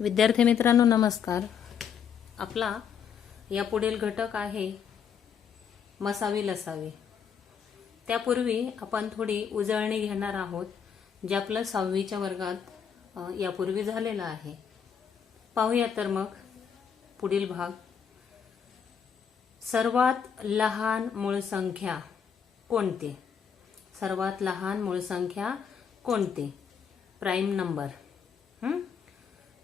विद्यार्थी मित्रांनो नमस्कार. आपला यापुढील घटक आहे मसावी लसावी. त्यापूर्वी आपण थोडी उजळणी घेणार आहोत जे आपलं 6वीच्या वर्गात यापूर्वी झालेलं आहे. पाहूया तर मग पुढील भाग. सर्वात लहान मूळ संख्या कोणती? सर्वात लहान मूळ संख्या कोणती? Prime number.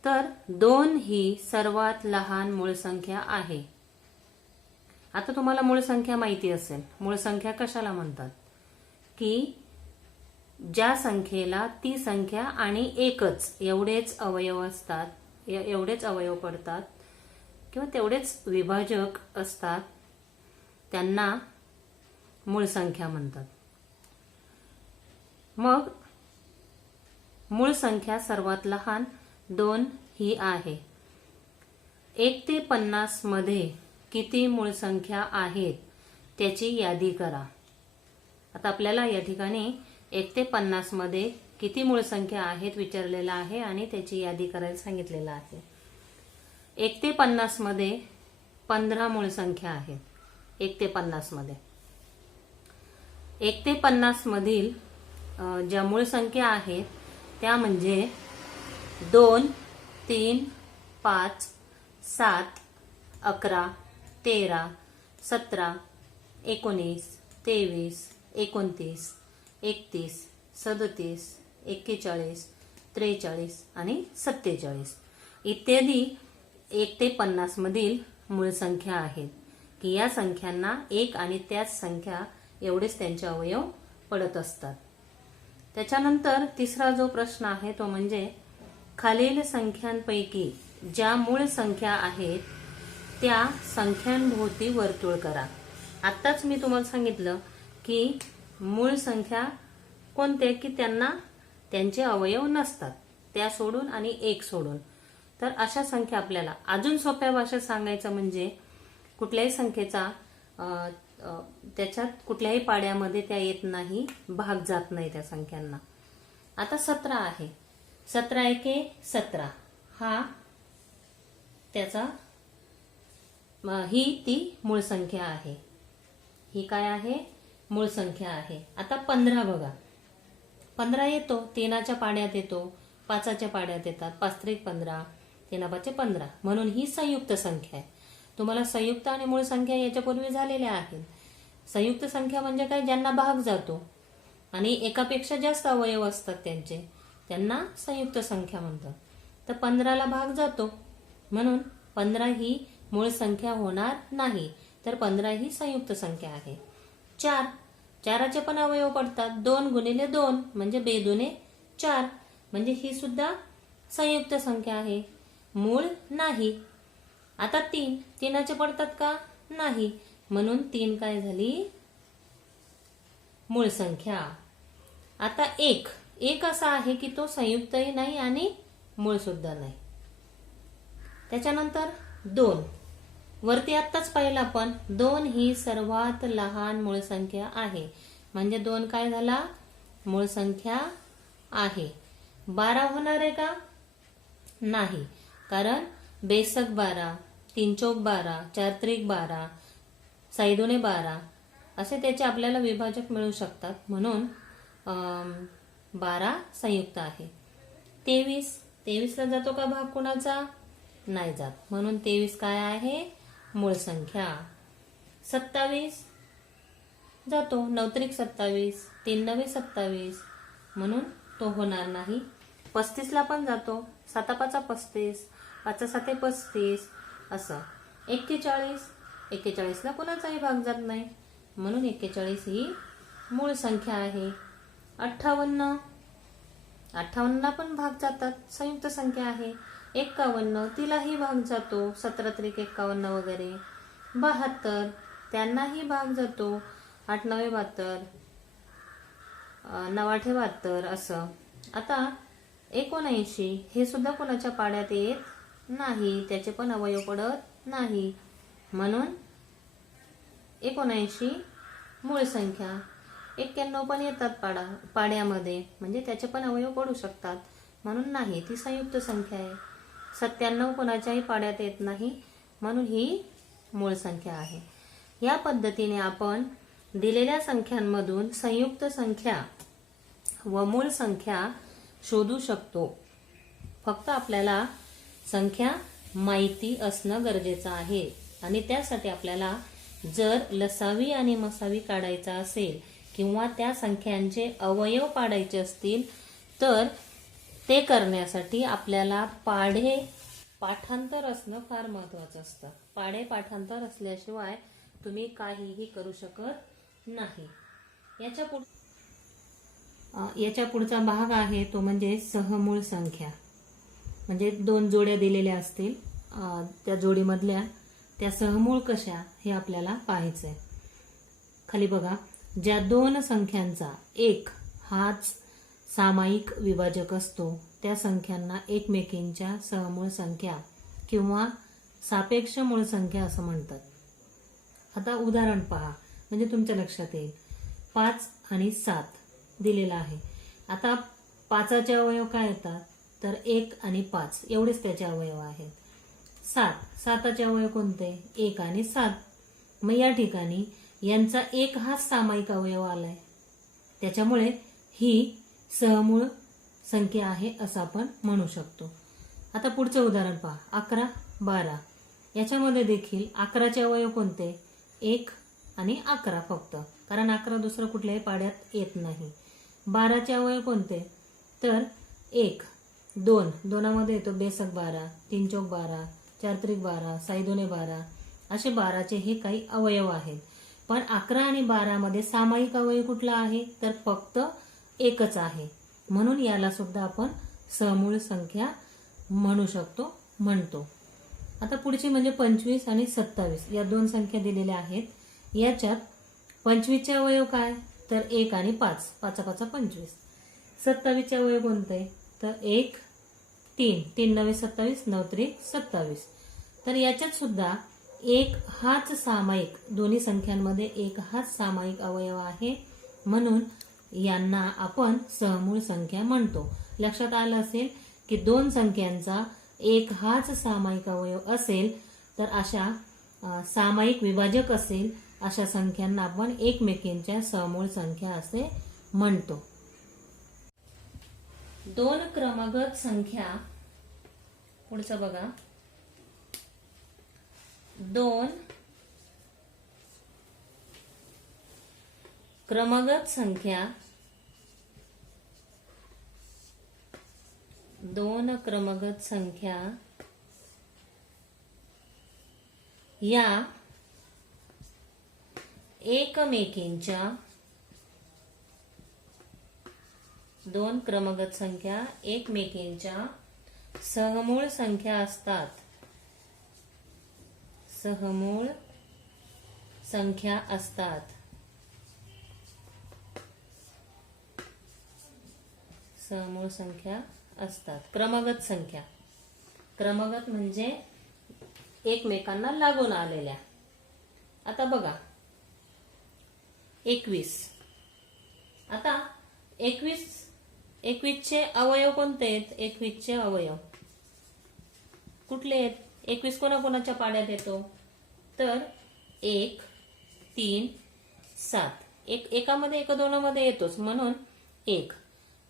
तर 2 ही सर्वात लहान मूळ संख्या आहे. आता तुम्हाला मूळ संख्या माहिती असेल. मूळ संख्या कशाला म्हणतात? की ज्या संख्येला ती संख्या आणि एकच एवढेच अवयव असतात, एवढेच अवयव पडतात किंवा तेवढेच विभाजक असतात, त्यांना मूळ संख्या म्हणतात. मग मूळ संख्या सर्वात लहान 2 ही आहे. 1 ते 50 मध्ये किती मूळ संख्या आहेत त्याची यादी करा. आता आपल्याला या ठिकाणी 1 ते 50 मध्ये किती मूळ संख्या आहेत विचारलेला आहे आणि त्याची यादी करायला सांगितलेलं आहे. 1 ते 50 मध्ये 15 मूळ संख्या आहेत. 1 ते 50 मध्ये 1 ते 50 मधील ज्या मूळ संख्या आहेत त्या म्हणजे 2, 3, 5, 7, 11, 13, 17, 19, 23, 29, 31, 37, 41, 43 आणि 47 इत्यादी 1 ते 50 मधील मूळ संख्या आहेत की या संख्यांना एक आणि त्याच संख्या एवढेच त्यांचे अवयव पडत असतात. त्याच्यानंतर तिसरा जो प्रश्न आहे तो म्हणजे खालील संख्यांपैकी ज्या मूळ संख्या आहेत त्या संख्यांभोवती वर्तुळ करा. आत्ताच मी तुम्हाला सांगितलं की मूळ संख्या कोणत्या की त्यांना त्यांचे अवयव नसतात, त्या सोडून आणि एक सोडून. तर अशा संख्या आपल्याला अजून सोप्या भाषेत सांगायचं म्हणजे कुठल्याही संख्येचा त्याच्यात कुठल्याही पाड्यामध्ये त्या येत नाही, भाग जात नाही त्या संख्यांना. आता 17 आहे. 17 एके 17 हा त्याचा ही ती मूळ संख्या आहे. ही काय आहे? मूळ संख्या आहे. आता 15 बघा. 15 येतो, 3च्या पाड्यात येतो, 5च्या पाड्यात येतात. 5 त्रिक 15, 3 5 15 म्हणून ही संयुक्त संख्या आहे. तुम्हाला संयुक्त आणि मूळ संख्या याच्यापूर्वी झालेल्या आहेत. संयुक्त संख्या म्हणजे काय? ज्यांना भाग जातो आणि एकापेक्षा जास्त अवयव असतात त्यांना संयुक्त संख्या म्हणतात. तर 15ला भाग जातो म्हणून 15 ही मूळ संख्या होणार नाही, तर 15 ही संयुक्त संख्या आहे. 4चे पण अवयव पडतात. 2 गुणिले 2 म्हणजे 2 दुणे 4 म्हणजे ही सुद्धा संयुक्त संख्या आहे, मूळ नाही. आता 3चे पडतात का? नाही, म्हणून 3 काय झाली? मूळ संख्या. आता 1 असा आहे की तो संयुक्तही नाही आणि मूळ सुद्धा नाही. त्याच्यानंतर 2 वरती आत्ताच पाहिलं आपण. 2 ही सर्वात लहान मूळ संख्या आहे म्हणजे 2 काय झाला? मूळ संख्या आहे. 12 होणार आहे का? नाही, कारण बेसक 12, 3 चौक 12, 4 त्रिक 12, 6 दुणे 12 असे त्याचे आपल्याला विभाजक मिळू शकतात. म्हणून 12 संयुक्त आहे. 23ला जातो का भाग कुणाचा? नाही जात, म्हणून 23 काय आहे? मूळ संख्या. 27 जातो, 9 त्रिक 27, 3 नवे 27 म्हणून तो होणार नाही. 35ला पण जातो, 7 5 35, 5 7 35 असं. 41ला कोणाचाही भाग जात नाही म्हणून 41 ही मूळ संख्या आहे. 58ला पण भाग जातात, संयुक्त संख्या आहे. 51 तिलाही भाग जातो, 17 त्रिक 51 वगैरे. 72 त्यांनाही भाग जातो, 8 9 72, 9 8 72 असं. आता 79 हे सुद्धा कोणाच्या पाड्यात येत नाही, त्याचे पण अवयव पडत नाही म्हणून 79 मूळ संख्या. 91 पण येतात पाड्यामध्ये म्हणजे त्याचे पण अवयव पडू शकतात म्हणून नाही, ती संयुक्त संख्या आहे. 97 कोणाच्याही पाड्यात येत नाही, म्हणून ही मूळ संख्या आहे. या पद्धतीने आपण दिलेल्या संख्यांमधून संयुक्त संख्या व मूळ संख्या शोधू शकतो. फक्त आपल्याला संख्या माहिती असणं गरजेचं आहे. आणि त्यासाठी आपल्याला जर लसावी आणि मसावी काढायचा असेल किंवा त्या संख्यांचे अवयव पाडायचे असतील तर ते करण्यासाठी आपल्याला पाढे पाठांतर असणं फार महत्त्वाचं असतं. पाढे पाठांतर असल्याशिवाय तुम्ही काहीही करू शकत नाही. याच्या पुढचा भाग आहे तो म्हणजे सहमूळ संख्या. म्हणजे 2 जोड्या दिलेल्या असतील, त्या जोडीमधल्या त्या सहमूळ कशा हे आपल्याला पाहायचंय. खाली बघा, ज्या 2 संख्यांचा 1 हाच सामायिक विभाजक असतो त्या संख्यांना एकमेकींच्या सहमूळ संख्या किंवा सापेक्ष मूळ संख्या असं म्हणतात. आता उदाहरण पहा म्हणजे तुमच्या लक्षात येईल. 5 आणि 7 दिलेला आहे. आता 5चे अवयव काय येतात तर 1 आणि 5 एवढेच त्याचे अवयव आहेत. 7चे अवयव कोणते 1 आणि 7. मग या ठिकाणी यांचा 1 हा सामायिक अवयव आलाय, त्याच्यामुळे ही सहमूळ संख्या आहे असं आपण म्हणू शकतो. आता पुढचं उदाहरण पहा. 11, 12 याच्यामध्ये देखील 11चे अवयव कोणते 1 आणि 11 फक्त, कारण 11 दुसरं कुठल्याही पाड्यात येत नाही. 12चे अवयव कोणते तर 1, 2, 2मध्ये येतो बेसक 12, 3 चौक 12, 4 त्रिक 12, 6 दोने 12 असे 12चे हे काही अवयव आहेत. पण 11 आणि 12 मध्ये सामायिक अवयव कुठला आहे तर फक्त एकच आहे, म्हणून याला सुद्धा आपण सहमूळ संख्या म्हणू म्हणतो. आता पुढची म्हणजे 25 आणि 27 या 2 संख्या दिलेल्या आहेत. याच्यात 25चे अवयव काय तर 1 आणि 5, 5 5 25. 27चे अवयव कोणते तर 1, 3, 3 9 27, 9 त्रिक 27. तर याच्यात सुद्धा 1 हाच सामायिक, दोन्ही संख्यांमध्ये 1 हाच सामायिक अवयव आहे, म्हणून यांना आपण सहमूळ संख्या म्हणतो. लक्षात आलं असेल की 2 संख्यांचा 1 हाच सामायिक अवयव असेल तर अशा सामायिक विभाजक असेल अशा संख्यांना आपण एकमेकींच्या सहमूळ संख्या असे म्हणतो. 2 क्रमगत संख्या, पुढचं बघा. 2 क्रमगत संख्या, 2 क्रमगत संख्या या एकमेकींच्या 2 क्रमगत संख्या एकमेकींच्या सहमूळ संख्या असतात. सहमूळ संख्या असतात. सहमूळ संख्या असतात. क्रमगत संख्या, क्रमगत म्हणजे एकमेकांना लागून आलेल्या. आता बघा 21. आता 21चे अवयव कोणते आहेत? 21चे अवयव कुठले आहेत? 21 कोणाकोणाच्या पाड्यात येतो तर 1, 3, 7. एकामध्ये 1 2 मध्ये येतोच, म्हणून 1.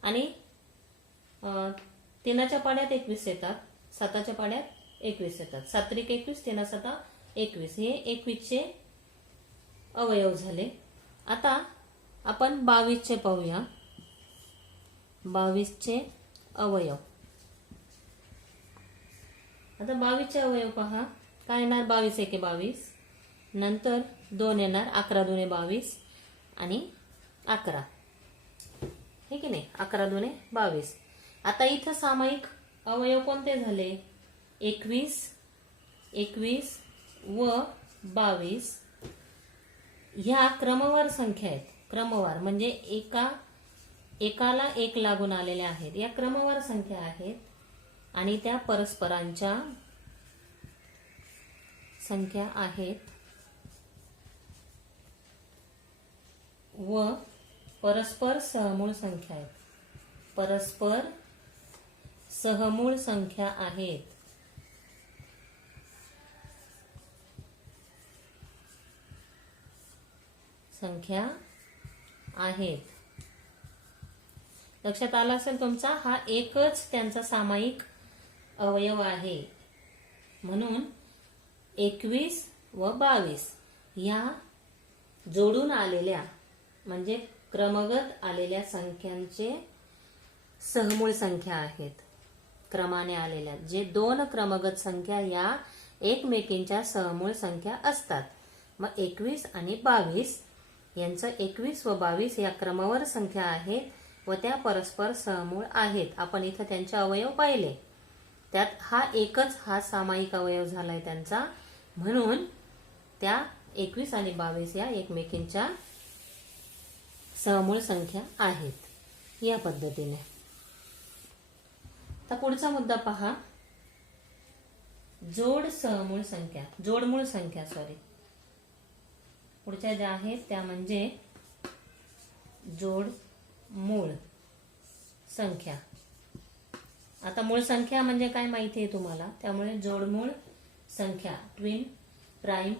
आणि 3च्या पाड्यात 21 येतात, 7च्या पाड्यात 21 येतात. 7 त्रिक 21, 3 7 21. हे 21चे अवयव झाले. आता आपण 22चे पाहूया. 22चे अवयव. आता 22चे अवयव पहा. काय येणार? 22 एके 22, नंतर 2 येणार, 11 दुने 22 आणि 11, हे की नाही, 11 दुने 22. आता इथं सामायिक अवयव कोणते झाले? 21, 21 व 22 ह्या क्रमवार संख्या आहेत. क्रमवार म्हणजे एकाला 1 लागून आलेल्या आहेत. या क्रमवार संख्या आहेत आणि त्या परस्परांच्या संख्या आहेत व परस्पर सहमूळ संख्या आहेत. परस्पर सहमूळ संख्या आहेत. संख्या आहेत. लक्षात आला असेल तुमचा, हा एकच त्यांचा सामायिक अवयव आहे. म्हणून 21 व 22 या जोडून आलेल्या म्हणजे क्रमगत आलेल्या संख्यांचे सहमूळ संख्या आहेत. क्रमाने आलेल्या जे दोन क्रमगत संख्या या एकमेकींच्या सहमूळ संख्या असतात. मग 21 आणि 22 यांचं 21 व 22 या क्रमवार संख्या आहेत व त्या परस्पर सहमूळ आहेत. आपण इथं त्यांचे अवयव पाहिले, त्यात हा एकच हा सामायिक अवयव झालाय त्यांचा. म्हणून त्या 21 आणि 22 या एकमेकींच्या सहमूळ संख्या आहेत. या पद्धतीने आता पुढचा मुद्दा पहा, जोडमूळ संख्या पुढच्या ज्या आहेत त्या म्हणजे जोडमूळ संख्या. आता मूळ संख्या म्हणजे काय माहिती आहे तुम्हाला, त्यामुळे जोडमूळ संख्या ट्विन प्राईम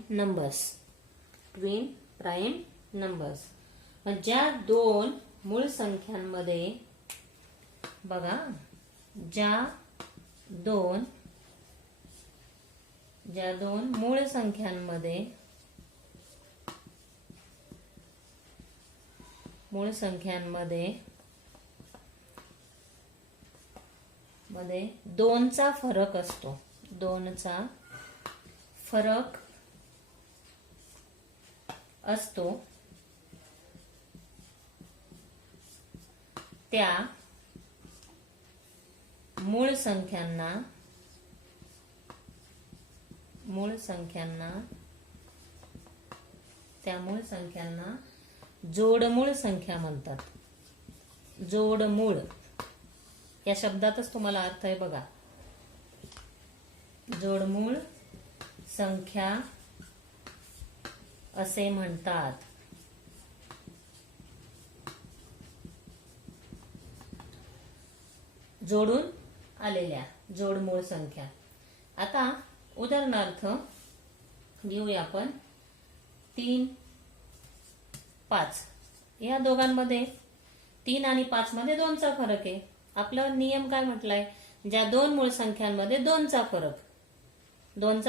नंबर्स. मग ज्या दोन मूळ संख्यांमध्ये बघा, ज्या दोन मूळ संख्यांमध्ये दोनचा फरक असतो, त्या मूळ संख्यांना जोडमूळ संख्या म्हणतात. जोडमूळ या शब्दातच तुम्हाला अर्थ आहे बघा. जोडमूळ संख्या असे म्हणतात. जोडून आलेल्या जोडमूळ संख्या. आता उदाहरणार्थ घेऊया आपण 3, 5 या दोघांमध्ये 3 आणि 5 मध्ये 2चा फरक आहे. आपला नियम काय म्हटलाय, ज्या दोन मूळ संख्यांमध्ये 2चा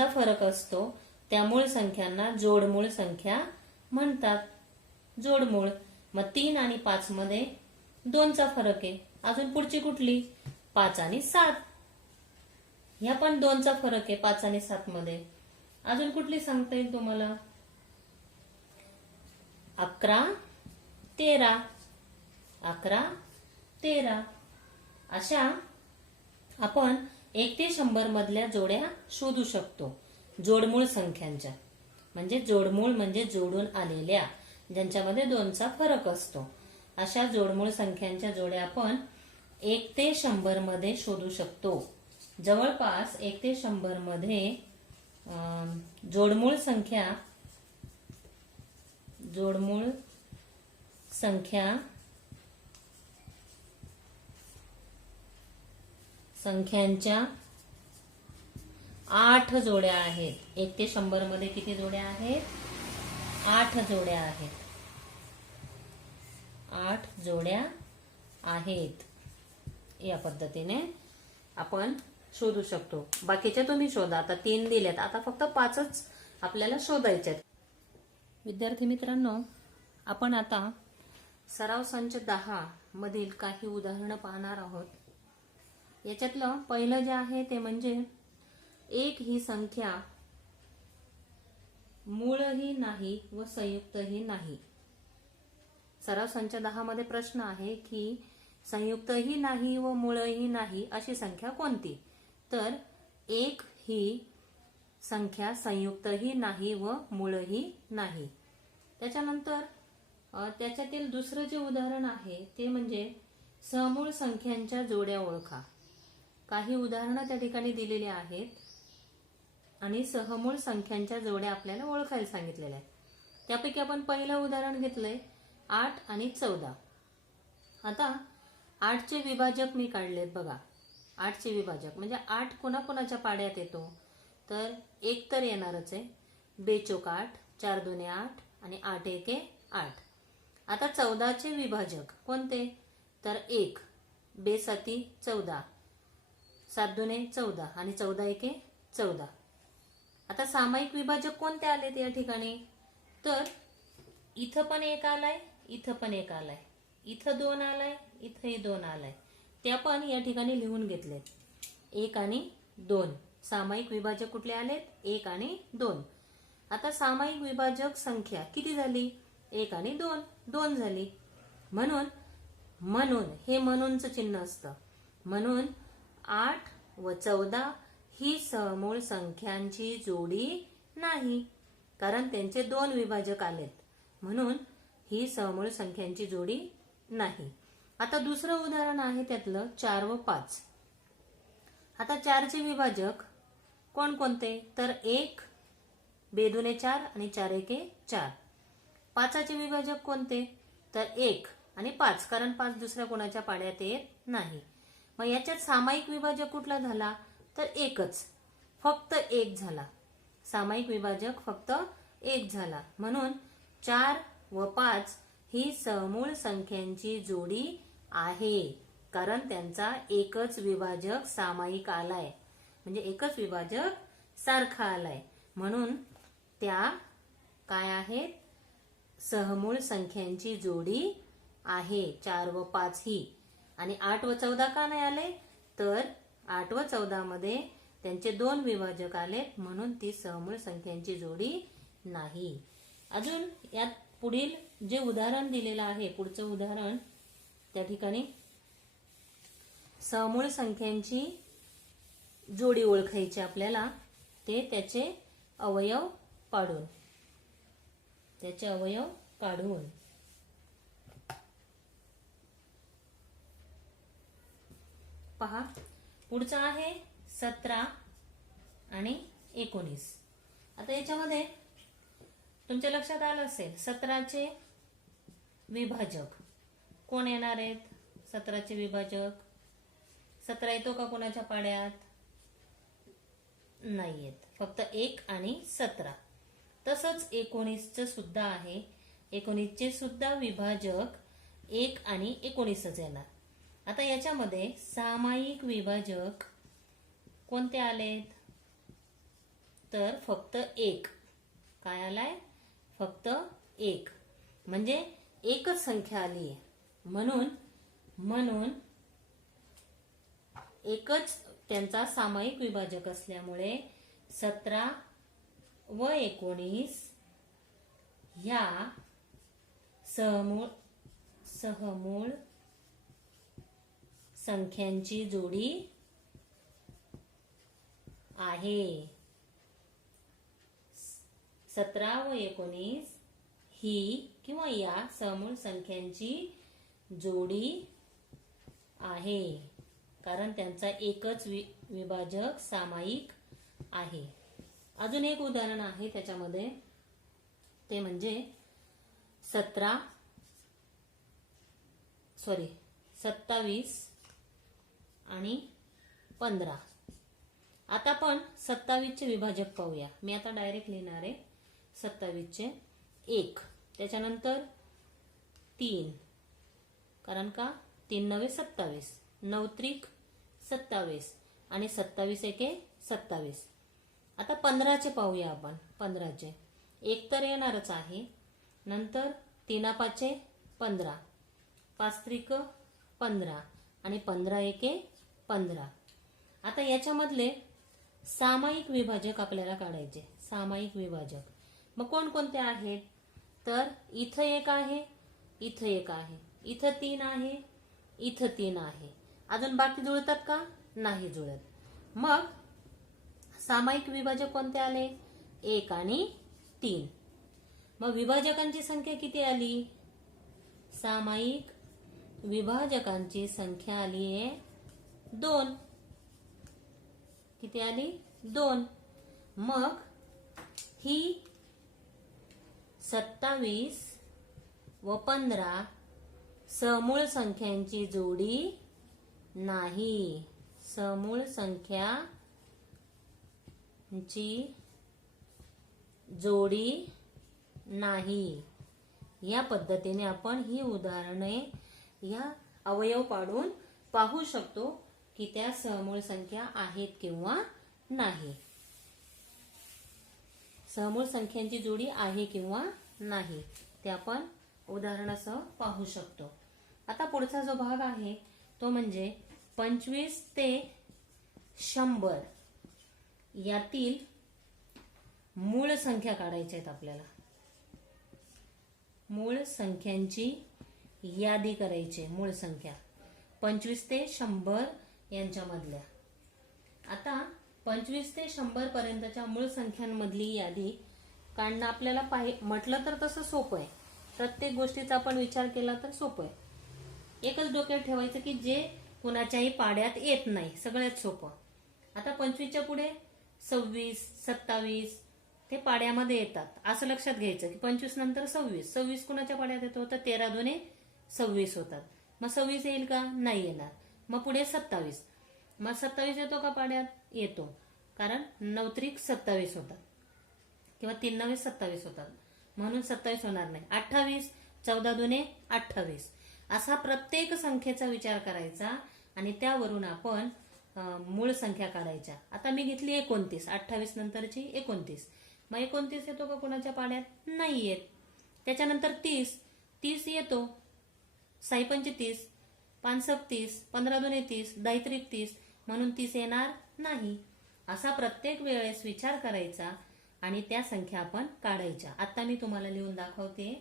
फरक असतो त्या मूळ संख्यांना जोडमूळ संख्या म्हणतात. जोडमूळ. मग 3 आणि 5 मध्ये 2चा फरक आहे. अजून पुढची कुठली, 5 आणि 7 ह्या पण 2चा फरक आहे 5 आणि 7 मध्ये. अजून कुठली सांगता येईल तुम्हाला, 11, 13. अशा आपण 1 ते 100 मधल्या जोड्या शोधू शकतो जोडमूळ संख्यांच्या. म्हणजे जोडमूळ म्हणजे जोडून आलेल्या, ज्यांच्यामध्ये 2चा फरक असतो. अशा जोडमूळ संख्यांच्या जोड्या आपण 1 ते 100 मध्ये शोधू शकतो. जवळपास 1 ते 100 मध्ये जोडमूळ संख्यांच्या 8 जोड्या आहेत. 1 ते 100 मध्ये किती जोड्या आहेत, 8 जोड्या आहेत. 8 जोड्या आहेत. या पद्धतीने आपण शोधू शकतो. बाकीचे तुम्ही शोधा. आता 3 दिलेत, आता फक्त 5च आपल्याला शोधायचे. विद्यार्थी मित्रांनो, आपण आता सराव संच 10 मधील काही उदाहरणं पाहणार आहोत. याच्यातलं पहिलं जे आहे ते म्हणजे 1 ही संख्या मूळही नाही व संयुक्तही नाही. सराव संच 10 मध्ये प्रश्न आहे की संयुक्तही नाही व मूळही नाही अशी संख्या कोणती. तर 1 ही संख्या संयुक्तही नाही व मूळही नाही. त्याच्यानंतर त्याच्यातील दुसरं जे उदाहरण आहे ते म्हणजे समूळ संख्यांच्या जोड्या ओळखा. काही उदाहरणं त्या ठिकाणी दिलेली आहेत आणि सहमूळ संख्यांच्या जोड्या आपल्याला ओळखायला सांगितलेल्या आहेत. त्यापैकी आपण पहिलं उदाहरण घेतलंय 8 आणि 14. आता 8चे विभाजक मी काढलेत बघा. 8चे विभाजक म्हणजे 8 कोणाकोणाच्या पाड्यात येतो, तर 1 तर येणारच आहे. 2 चोक 8, 4 दुने 8 आणि 8 एके 8. आता 14चे विभाजक कोणते? तर 1, बेसाती 14, 7 दुने 14 आणि 14 एके 14. आता सामायिक विभाजक कोणते आलेत या ठिकाणी? तर इथं पण 1 आलाय, इथं पण 1 आलाय, इथं 2 आलाय, इथंही 2 आलाय. ते आपण या ठिकाणी लिहून घेतलेत. 1 आणि 2 सामायिक विभाजक कुठले आलेत? 1 आणि 2. आता सामायिक विभाजक संख्या किती झाली? 1 आणि 2, 2 झाली. म्हणून हे म्हणूनचं चिन्ह असतं. म्हणून 8 व 14 ही समूळ संख्यांची जोडी नाही, कारण त्यांचे 2 विभाजक आलेत. म्हणून ही समूळ संख्यांची जोडी नाही. आता दुसरं उदाहरण आहे त्यातलं 4 व 5. आता 4चे विभाजक कोणकोणते? तर 1, बेदुने 4 आणि 4 एके 4. 5चे विभाजक कोणते? तर 1 आणि 5, कारण 5 दुसऱ्या कोणाच्या पाड्यात येत नाही. मग याच्यात सामायिक विभाजक कुठला झाला? तर 1च, फक्त 1 झाला. सामायिक विभाजक फक्त 1 झाला. म्हणून 4 व 5 ही समूळ संख्यांची जोडी आहे, कारण त्यांचा एकच विभाजक सामायिक आलाय, म्हणजे एकच विभाजक सारखा आलाय. म्हणून त्या काय आहेत? सहमूळ संख्यांची जोडी आहे 4 व 5 ही. आणि 8 व 14 का नाही आले? तर 8 व 14 मध्ये त्यांचे 2 विभाजक आले, म्हणून ती सहमूळ संख्यांची जोडी नाही. अजून यात पुढील जे उदाहरण दिलेलं आहे, पुढचं उदाहरण, त्या ठिकाणी सहमूळ संख्यांची जोडी ओळखायची आपल्याला, ते त्याचे अवयव काढून. पहा, पुढचं आहे 17 आणि 19. आता याच्यामध्ये तुमच्या लक्षात आलं असेल 17चे विभाजक कोण येणार आहेत? 17चे विभाजक 17 येतो का कोणाच्या पाड्यात? नाही येत, फक्त 1 आणि 17. तसंच 19चं सुद्धा आहे. 19चे सुद्धा विभाजक 1 आणि 19च येणार. आता याच्यामध्ये सामायिक विभाजक कोणते आलेत? तर फक्त 1. काय आलाय? फक्त 1, म्हणजे एकच संख्या आली आहे. म्हणून एकच त्यांचा सामायिक विभाजक असल्यामुळे 17 व 19 ह्या सहमूळ संख्यांची जोडी आहे. 17 व 19 ही किंवा या समूळ संख्यांची जोडी आहे, कारण त्यांचा एकच विभाजक सामायिक आहे. अजून एक उदाहरण आहे त्याच्यामध्ये, ते म्हणजे 27 आणि 15. आता आपण 27चे विभाजक पाहूया. मी आता डायरेक्ट लिहिणार आहे 27चे. 1, त्याच्यानंतर 3, कारण का 3 9 27, 9 त्रिक 27 आणि 27 एके 27. आता 15चे पाहूया आपण. 15चे 1 तर येणारच आहे, नंतर 3 5 15, 5 त्रिक 15 आणि 15 एके 15. आता याच्यामधले सामायिक विभाजक आपल्याला काढायचे. सामायिक विभाजक मग कोणकोणते आहेत? तर इथं 1 आहे, इथं 1 आहे, इथं 3 आहे, इथं 3 आहे. अजून बाकी जुळतात का? नाही जुळत. मग सामायिक विभाजक कोणते आले? 1 आणि 3. मग विभाजकांची संख्या किती आली? सामायिक विभाजकांची संख्या आली आहे 2. किती आली? 2. मग ही 27 व 15 समूळ संख्यांची जोडी नाही. समूळ संख्यांची जोडी नाही. या पद्धतीने आपण ही उदाहरणे या अवयव पाडून पाहू शकतो की त्या सहमूळ संख्या आहेत किंवा नाही. सहमूळ संख्यांची जोडी आहे किंवा नाही ते आपण उदाहरणासह पाहू शकतो. आता पुढचा जो भाग आहे तो म्हणजे 25 ते 100 यातील मूळ संख्या काढायच्या आहेत आपल्याला. मूळ संख्यांची यादी करायची. मूळ संख्या 25 ते 100 यांच्यामधल्या. आता 25 ते 100 पर्यंतच्या मूळ संख्यांमधली यादी काढणं आपल्याला म्हटलं तर तसं सोपं आहे. प्रत्येक गोष्टीचा आपण विचार केला तर सोपं आहे. एकच डोक्यात ठेवायचं की जे कुणाच्याही पाड्यात येत नाही, सगळ्यात सोपं. आता 25च्या पुढे 26, 27 ते पाड्यामध्ये येतात असं लक्षात घ्यायचं की 25 नंतर 26 कुणाच्या पाड्यात येतो तर 13 दुने 26 होतात. मग 26 येईल का? नाही येणार. मग पुढे 27. मग 27 येतो का पाड्यात? येतो, कारण 9 त्रिक 27 होतात किंवा 3 9 27 होतात म्हणून 27 होणार नाही. 28, 14 दुने 28 असा प्रत्येक संख्येचा विचार करायचा आणि त्यावरून आपण मूळ संख्या काढायच्या. आता मी घेतली 29, 28 नंतरची 29. मग 29 येतो का कुणाच्या पाड्यात? नाही येत. त्याच्यानंतर 30 येतो. 6 पंच 30, 5 सक 30, 15 दुने 30, 10 त्रिक 30 म्हणून 30 येणार नाही. असा प्रत्येक वेळेस विचार करायचा आणि त्या संख्या आपण काढायच्या. आता मी तुम्हाला लिहून दाखवते.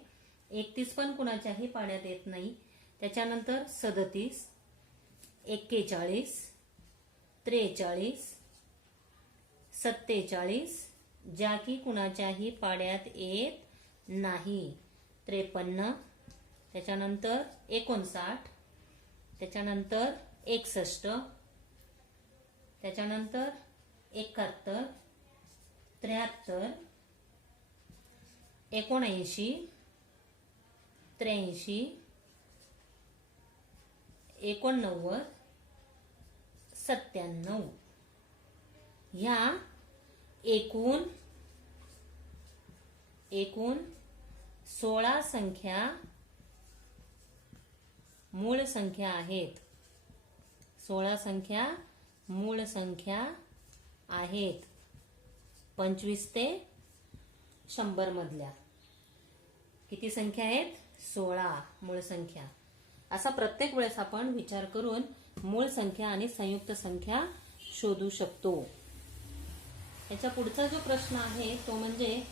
31 पण कुणाच्याही पाड्यात येत नाही. त्याच्यानंतर 37, 41, 43, 47 ज्या की कुणाच्याही पाड्यात येत नाही. 53, त्याच्यानंतर 59, त्याच्यानंतर 61, त्याच्यानंतर 71, 73, 79, 83, 89, 97 ह्या एकूण 16 संख्या मूळ संख्या आहेत. 16 संख्या मूळ संख्या आहेत 25 ते 100 मधल्या. किती संख्या आहेत? 16 मूळ संख्या. असा प्रत्येक वेळेस आपण विचार करून मूळ संख्या आणि संयुक्त संख्या शोधू शकतो. याच्या पुढचा जो प्रश्न आहे तो म्हणजे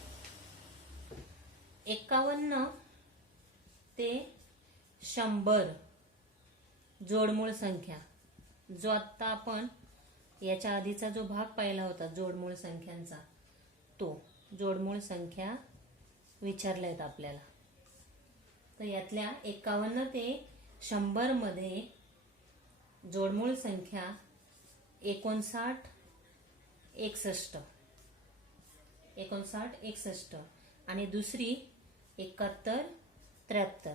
51 ते 100 जोडमूळ संख्या. जो आता आपण याच्या आधीचा जो भाग पाहिला होता जोडमूळ संख्यांचा, तो जोडमूळ संख्या विचारल्या आहेत आपल्याला. तर यातल्या 51 ते 100 मध्ये जोडमूळ संख्या 59, 61 आणि दुसरी 71, 73.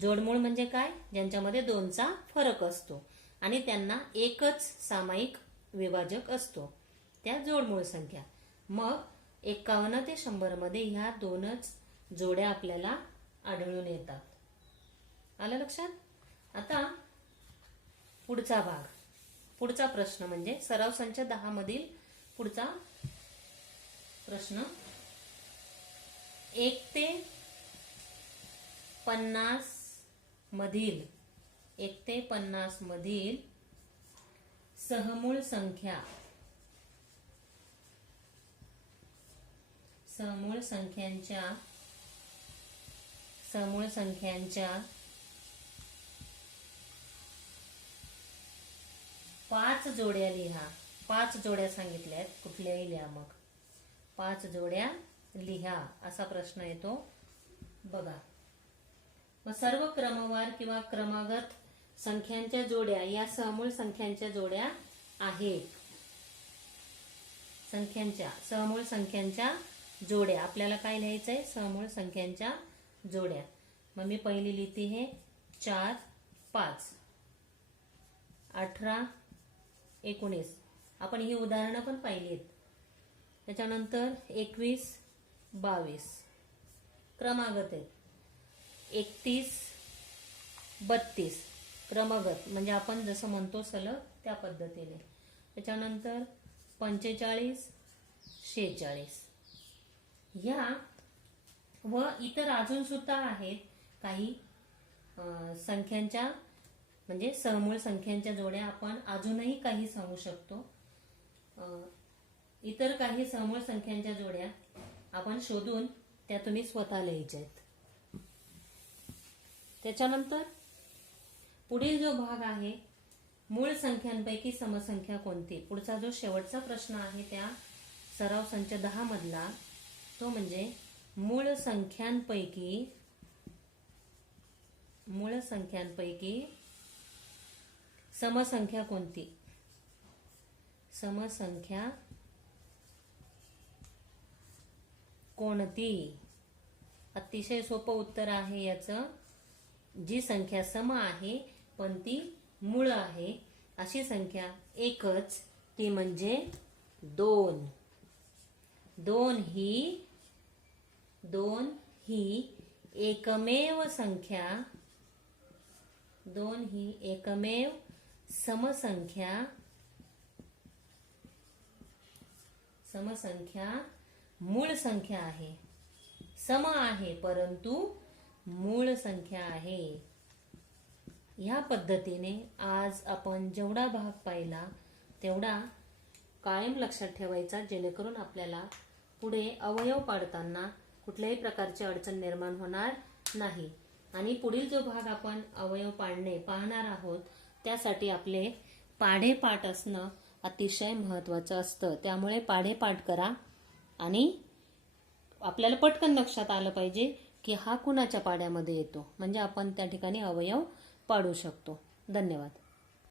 जोडमूळ म्हणजे काय? ज्यांच्यामध्ये 2चा फरक असतो आणि त्यांना एकच सामायिक विभाजक असतो, त्या जोडमूळ संख्या. मग 51 ते 100 मध्ये ह्या 2च जोड्या आपल्याला आढळून येतात. आलं लक्षात? आता पुढचा भाग, पुढचा प्रश्न म्हणजे सराव संच 10 मधील पुढचा प्रश्न. 1 ते 50 मधील 1 ते 50 मधील सहमूळ संख्या समूळ संख्यांच्या 5 जोड्या लिहा. 5 जोड्या सांगितल्या आहेत, कुठल्याही लिहा. मग 5 जोड्या लिहा असा प्रश्न येतो बघा. मग सर्व क्रमवार किंवा क्रमागत संख्यांच्या जोड्या या सहमूळ संख्यांच्या जोड्या आहेत. सहमूळ संख्यांच्या जोड्या आपल्याला काय लिहायचंय? सहमूळ संख्यांच्या जोड्या. मग मी पहिली लिहिते हे 4, 5, 18, 19. आपण ही उदाहरणं पण पाहिली आहेत. त्याच्यानंतर 21, 22 क्रमागत आहेत. 31, 32 क्रमगत, म्हणजे आपण जसं म्हणतो सलग त्या पद्धतीने. त्याच्यानंतर 45, 46 ह्या व इतर अजून सुद्धा आहेत काही संख्यांच्या म्हणजे सहमूळ संख्यांच्या जोड्या आपण अजूनही काही सांगू शकतो. इतर काही सहमूळ संख्यांच्या जोड्या आपण शोधून त्या तुम्ही स्वतः लिहायच्या आहेत. त्याच्यानंतर पुढील जो भाग आहे, मूळ संख्यांपैकी समसंख्या कोणती. पुढचा जो शेवटचा प्रश्न आहे त्या सराव संच 10 मधला, तो म्हणजे मूळ संख्यांपैकी समसंख्या कोणती. समसंख्या कोणती. अतिशय सोपं उत्तर आहे याचं. जी संख्या सम आहे पण ती मूळ आहे अशी संख्या एकच, ती म्हणजे 2. 2 ही एकमेव संख्या, 2 ही एकमेव समसंख्या मूळ संख्या आहे. सम आहे परंतु मूळ संख्या आहे. ह्या पद्धतीने आज आपण जेवढा भाग पाहिला तेवढा कायम लक्षात ठेवायचा, जेणेकरून आपल्याला पुढे अवयव पाडताना कुठल्याही प्रकारची अडचण निर्माण होणार नाही. आणि पुढील जो भाग आपण अवयव पाडणे पाहणार आहोत त्यासाठी आपले पाढेपाठ असणं अतिशय महत्त्वाचं असतं. त्यामुळे पाढेपाठ करा आणि आपल्याला पटकन लक्षात आलं पाहिजे की हा कुणाच्या पाड्यामध्ये येतो, म्हणजे आपण त्या ठिकाणी अवयव पाडू शकतो. धन्यवाद.